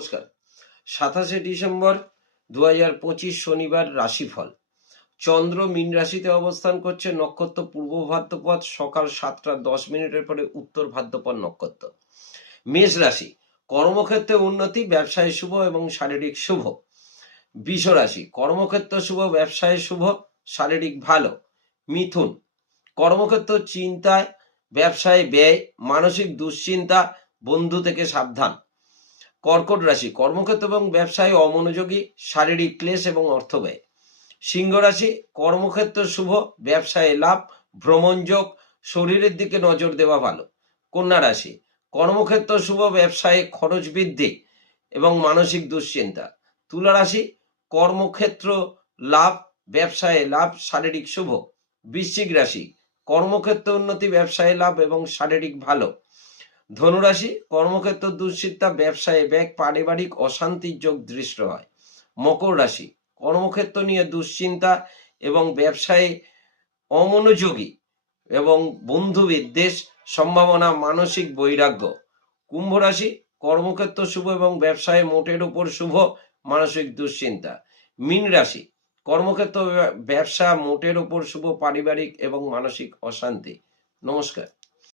নমস্কার। 27 ডিসেম্বর 2025 শনিবার রাশিফল। চন্দ্র মীন রাশিতে অবস্থান করছে। নক্ষত্র পূর্ব ভাদ্রপদ, সকাল 7টা 10 মিনিটের পরে উত্তর ভাদ্রপদ নক্ষত্র। মেষ রাশি, কর্মক্ষেত্রে উন্নতি, ব্যবসায় শুভ এবং শারীরিক শুভ। বৃষ রাশি, কর্মক্ষেত্র শুভ, ব্যবসায় শুভ, শারীরিক ভালো। মিথুন, কর্মক্ষেত্র চিন্তায়, ব্যবসায় ব্যয়, মানসিক দুশ্চিন্তা, বন্ধু থেকে সাবধান। কর্কট রাশি, কর্মক্ষেত্র এবং ব্যবসায় অমনোযোগী, শারীরিক ক্লেশ এবং অর্থ ব্যয়। সিংহ রাশি, কর্মক্ষেত্র শুভ, ব্যবসায় লাভ, ভ্রমণযোগ, শরীরের দিকে নজর দেওয়া ভালো। কন্যা রাশি, কর্মক্ষেত্র শুভ, ব্যবসায় খরচ বৃদ্ধি এবং মানসিক দুশ্চিন্তা। তুলা রাশি, কর্মক্ষেত্র লাভ, ব্যবসায় লাভ, শারীরিক শুভ। বৃশ্চিক রাশি, কর্মক্ষেত্র উন্নতি, ব্যবসায় লাভ এবং শারীরিক ভালো। ধনুরাশি, কর্মক্ষেত্র দুশ্চিন্তা, ব্যবসায় ব্যাগ, পারিবারিক অশান্তির যোগ দৃষ্ট হয়। মকর রাশি, কর্মক্ষেত্র নিয়ে দুশ্চিন্তা এবং ব্যবসায় অমনোযোগী এবং বন্ধু বিদ্বেষ সম্ভাবনা, মানসিক বৈরাগ্য। কুম্ভ রাশি, কর্মক্ষেত্র শুভ এবং ব্যবসায় মোটের উপর শুভ, মানসিক দুশ্চিন্তা। মীন রাশি, কর্মক্ষেত্র ব্যবসা মোটের উপর শুভ, পারিবারিক এবং মানসিক অশান্তি। নমস্কার।